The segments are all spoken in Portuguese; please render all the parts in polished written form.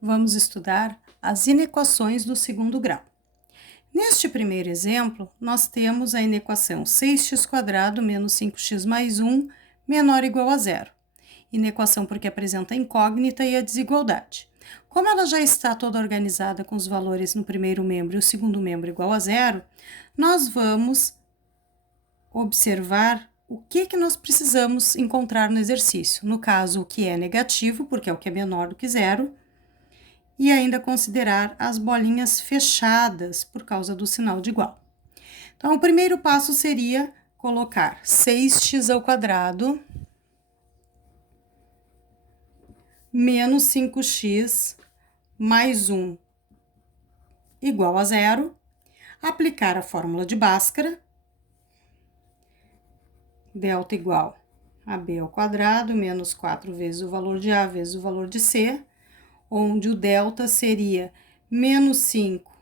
vamos estudar as inequações do segundo grau. Neste primeiro exemplo, nós temos a inequação 6x² menos 5x mais 1 menor ou igual a zero. Inequação porque apresenta a incógnita e a desigualdade. Como ela já está toda organizada com os valores no primeiro membro e o segundo membro igual a zero, nós vamos observar o que nós precisamos encontrar no exercício. No caso, o que é negativo, porque é o que é menor do que zero, e ainda considerar as bolinhas fechadas por causa do sinal de igual. Então, o primeiro passo seria colocar 6x² menos 5x mais 1 igual a zero, aplicar a fórmula de Bhaskara, delta igual a b ao quadrado menos 4 vezes o valor de a vezes o valor de c, onde o delta seria menos 5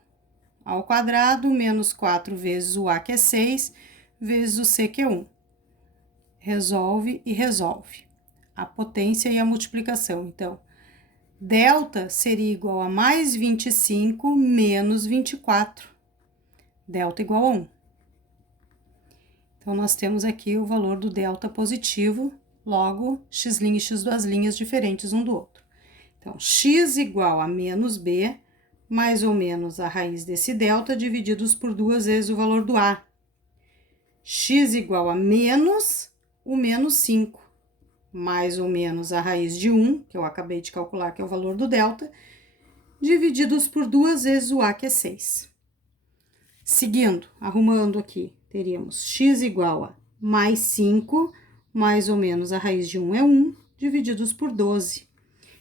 ao quadrado, menos 4 vezes o a, que é 6, vezes o c, que é 1. Resolve e resolve. A potência e a multiplicação. Então, delta seria igual a mais 25 menos 24. Delta igual a 1. Então, nós temos aqui o valor do delta positivo, logo, x' e x² diferentes um do outro. Então, x igual a menos b, mais ou menos a raiz desse delta, divididos por 2 vezes o valor do a. X igual a menos o menos 5, mais ou menos a raiz de 1, que eu acabei de calcular, que é o valor do delta, divididos por 2 vezes o a, que é 6. Seguindo, arrumando aqui, teríamos x igual a mais 5, mais ou menos a raiz de 1 é 1, divididos por 12.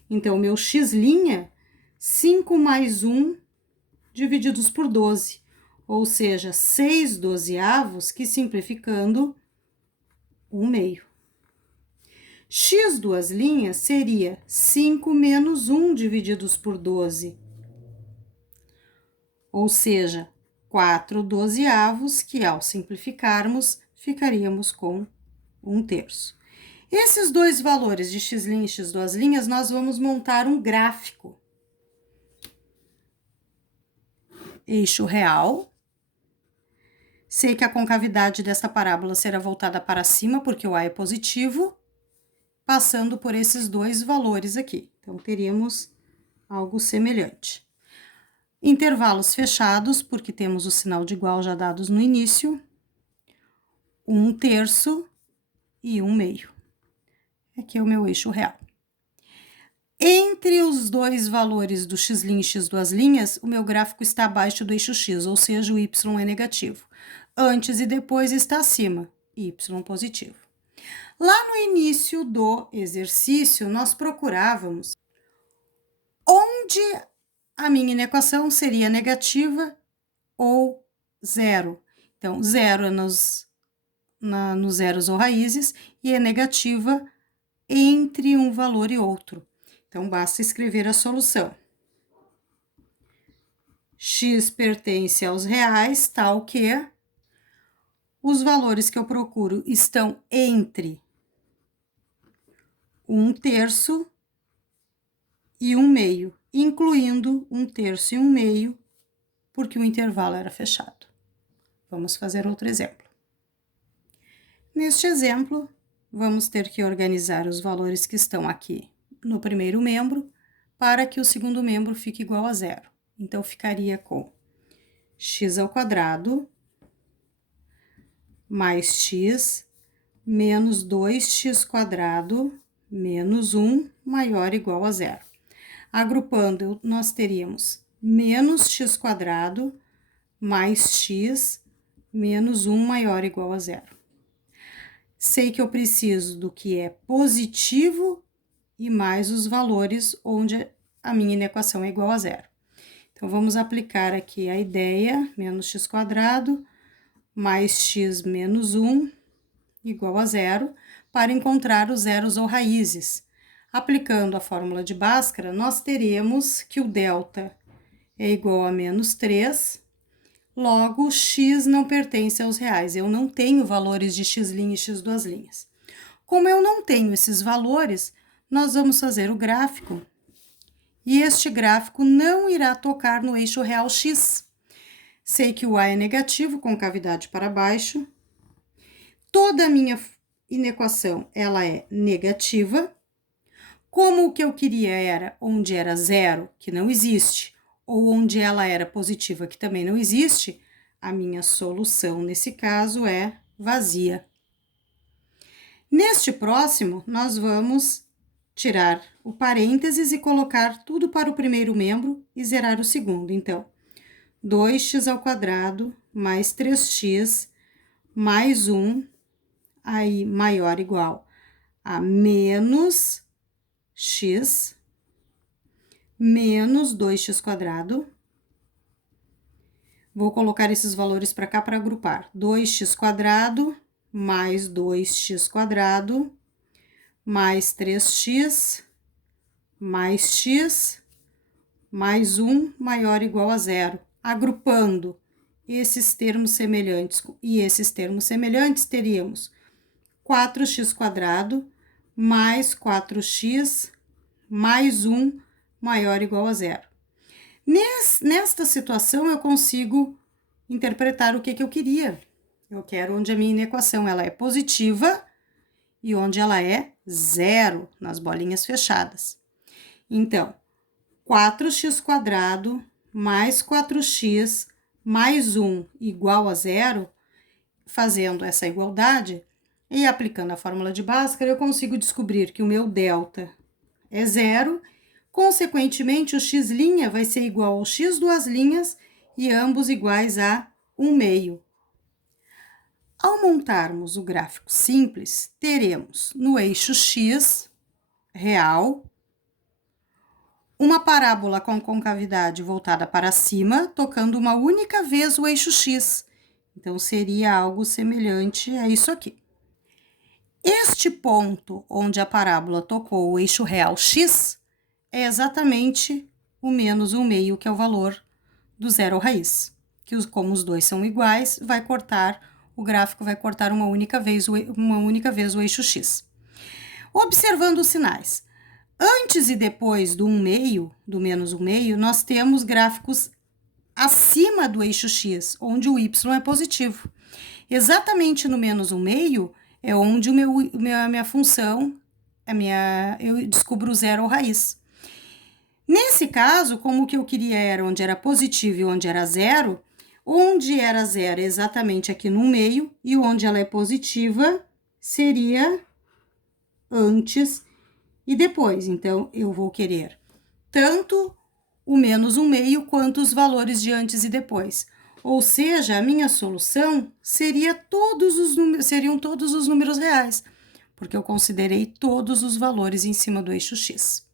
Então, meu x', 5 mais 1 divididos por 12, ou seja, 6/12, que simplificando, 1/2. X duas linhas seria 5 menos 1 divididos por 12, ou seja, 4/12, que ao simplificarmos, ficaríamos com 1/3. Esses dois valores de x' e x², nós vamos montar um gráfico. Eixo real. Sei que a concavidade desta parábola será voltada para cima, porque o a é positivo, passando por esses dois valores aqui. Então, teríamos algo semelhante. Intervalos fechados, porque temos o sinal de igual já dados no início. 1/3 e 1/2. Aqui é o meu eixo real. Entre os dois valores do x' e x², o meu gráfico está abaixo do eixo x, ou seja, o y é negativo. Antes e depois está acima, y positivo. Lá no início do exercício, nós procurávamos onde a minha inequação seria negativa ou zero. Então, zero é nos zeros ou raízes e é negativa entre um valor e outro. Então, basta escrever a solução. X pertence aos reais, tal que os valores que eu procuro estão entre 1/3 e 1/2, incluindo 1/3 e 1/2, porque o intervalo era fechado. Vamos fazer outro exemplo. Neste exemplo, vamos ter que organizar os valores que estão aqui no primeiro membro para que o segundo membro fique igual a zero. Então, ficaria com x² mais x menos 2x² menos 1 maior ou igual a zero. Agrupando, nós teríamos menos x² mais x menos 1 maior ou igual a zero. Sei que eu preciso do que é positivo e mais os valores onde a minha inequação é igual a zero. Então, vamos aplicar aqui a ideia, menos x² mais x menos 1 igual a zero, para encontrar os zeros ou raízes. Aplicando a fórmula de Bhaskara, nós teremos que o delta é igual a menos 3, logo, x não pertence aos reais. Eu não tenho valores de x' e x². Como eu não tenho esses valores, nós vamos fazer o gráfico e este gráfico não irá tocar no eixo real x. Sei que o A é negativo, com cavidade para baixo. Toda a minha inequação, ela é negativa. Como o que eu queria era onde era zero, que não existe, ou onde ela era positiva, que também não existe, a minha solução, nesse caso, é vazia. Neste próximo, nós vamos tirar o parênteses e colocar tudo para o primeiro membro e zerar o segundo. Então, 2x² mais 3x mais 1, aí maior ou igual a menos x menos 2x². Vou colocar esses valores para cá para agrupar. 2x² mais 2x² mais 3x mais x mais 1 maior ou igual a zero. Agrupando esses termos semelhantes e esses termos semelhantes, teríamos 4x² mais 4x mais 1 maior ou igual a zero. Nesta situação, eu consigo interpretar o que eu queria. Eu quero onde a minha inequação ela é positiva e onde ela é zero, nas bolinhas fechadas. Então, 4x² mais 4x mais 1 igual a zero, fazendo essa igualdade e aplicando a fórmula de Bhaskara, eu consigo descobrir que o meu delta é zero, consequentemente, o x' vai ser igual ao x duas linhas e ambos iguais a 1/2. Ao montarmos o gráfico simples, teremos no eixo x real uma parábola com concavidade voltada para cima, tocando uma única vez o eixo x. Então, seria algo semelhante a isso aqui. Este ponto onde a parábola tocou o eixo real x é exatamente o menos 1/2, que é o valor do zero raiz. Que como os dois são iguais, o gráfico vai cortar uma única vez o eixo x. Observando os sinais. Antes e depois do 1/2, do menos 1/2, nós temos gráficos acima do eixo x, onde o y é positivo. Exatamente no menos 1/2 é onde a minha função, eu descubro o zero raiz. Nesse caso, como o que eu queria era onde era positivo e onde era zero, onde era zero é exatamente aqui no meio, e onde ela é positiva seria antes e depois. Então, eu vou querer tanto o menos 1/2 quanto os valores de antes e depois. Ou seja, a minha solução seriam todos os números reais, porque eu considerei todos os valores em cima do eixo x.